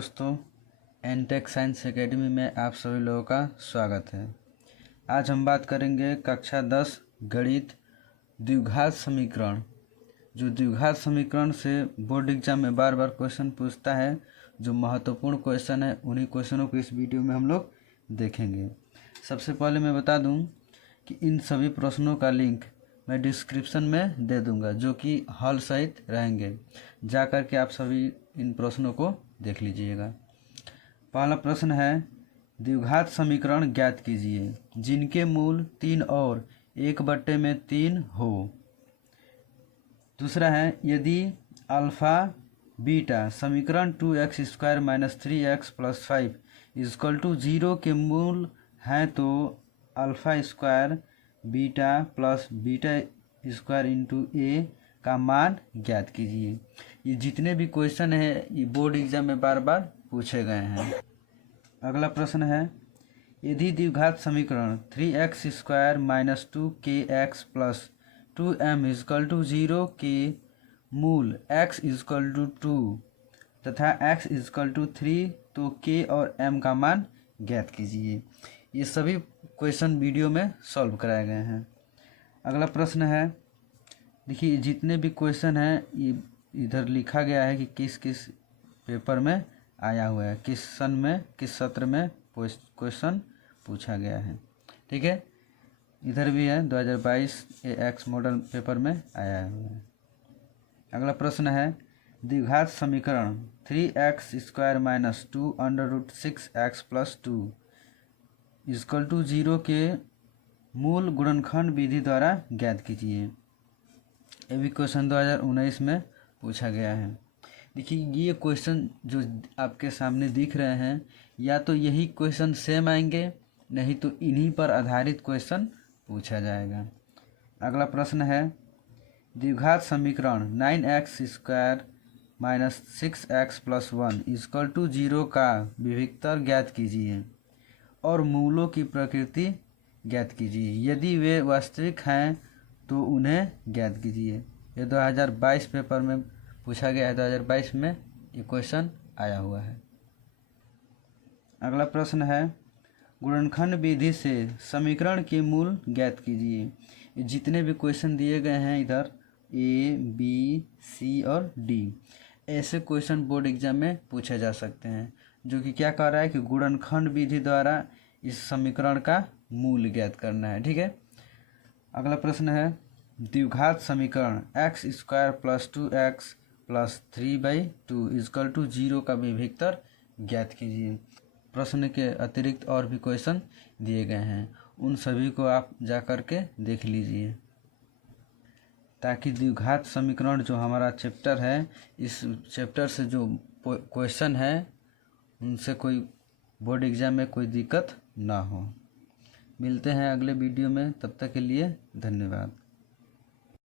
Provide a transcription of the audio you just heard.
दोस्तों, NTech science academy में आप सभी लोगों का स्वागत है। आज हम बात करेंगे कक्षा 10 गणित द्विघात समीकरण। जो द्विघात समीकरण से बोर्ड एग्जाम में बार बार क्वेश्चन पूछता है, जो महत्वपूर्ण क्वेश्चन है, उन्हीं क्वेश्चनों को इस वीडियो में हम लोग देखेंगे। सबसे पहले मैं बता दूं कि इन सभी प्रश्नों का लिंक मैं डिस्क्रिप्शन में दे दूंगा, जो कि हल सहित रहेंगे। जा कर के आप सभी इन प्रश्नों को देख लीजिएगा। पहला प्रश्न है, द्विघात समीकरण ज्ञात कीजिए जिनके मूल 3 और 1/3 हो। दूसरा है, यदि अल्फा बीटा समीकरण 2x² - 3x + 5 = 0 के मूल हैं तो alpha square beta plus beta square into A का मान ज्ञात कीजिए। ये जितने भी क्वेश्चन है ये बोर्ड एग्जाम में बार बार पूछे गए हैं। अगला प्रश्न है, यदि द्विघात समीकरण 3x² - 2kx + 2m = 0 के मूल x = 2 तथा x = 3 तो k और m का मान ज्ञात कीजिए। ये सभी क्वेश्चन वीडियो में सॉल्व कराए गए हैं। अगला प्रश्न है, देखिए जितने भी क्वेश्चन हैं ये इधर लिखा गया है कि किस किस पेपर में आया हुआ है, किस सन में, किस सत्र में क्वेश्चन पूछा गया है। ठीक है, इधर भी है 2022 AX मॉडल पेपर में आया हुआ है। अगला प्रश्न है, द्विघात समीकरण 3x² - 2 √6x + 2 = 0 के मूल गुणनखंड विधि द्वारा ज्ञात कीजिए। ये भी क्वेश्चन 2019 में पूछा गया है। देखिए ये क्वेश्चन जो आपके सामने दिख रहे हैं, या तो यही क्वेश्चन सेम आएंगे, नहीं तो इन्हीं पर आधारित क्वेश्चन पूछा जाएगा। अगला प्रश्न है, द्विघात समीकरण 9x² - 6x + 1 = 0 का विभक्तर ज्ञात कीजिए और मूलों की प्रकृति ज्ञात कीजिए। यदि वे वास्तविक हैं तो उन्हें ज्ञात कीजिए। ये 2022 पेपर में पूछा गया है, 2022 में ये क्वेश्चन आया हुआ है। अगला प्रश्न है, गुणनखंड विधि से समीकरण के मूल ज्ञात कीजिए। जितने भी क्वेश्चन दिए गए हैं इधर A, B, C और D, ऐसे क्वेश्चन बोर्ड एग्जाम में पूछे जा सकते हैं, जो कि क्या कह रहा है कि गुणनखंड विधि द्वारा इस समीकरण का मूल ज्ञात करना है। ठीक है। अगला प्रश्न है, द्विघात समीकरण x² + 2x + 3/2 = 0 का विभक्तर ज्ञात कीजिए। प्रश्न के अतिरिक्त और भी क्वेश्चन दिए गए हैं, उन सभी को आप जा कर के देख लीजिए, ताकि द्विघात समीकरण जो हमारा चैप्टर है, इस चैप्टर से जो क्वेश्चन है उनसे कोई बोर्ड एग्जाम में कोई दिक्कत ना हो। मिलते हैं अगले वीडियो में, तब तक के लिए धन्यवाद।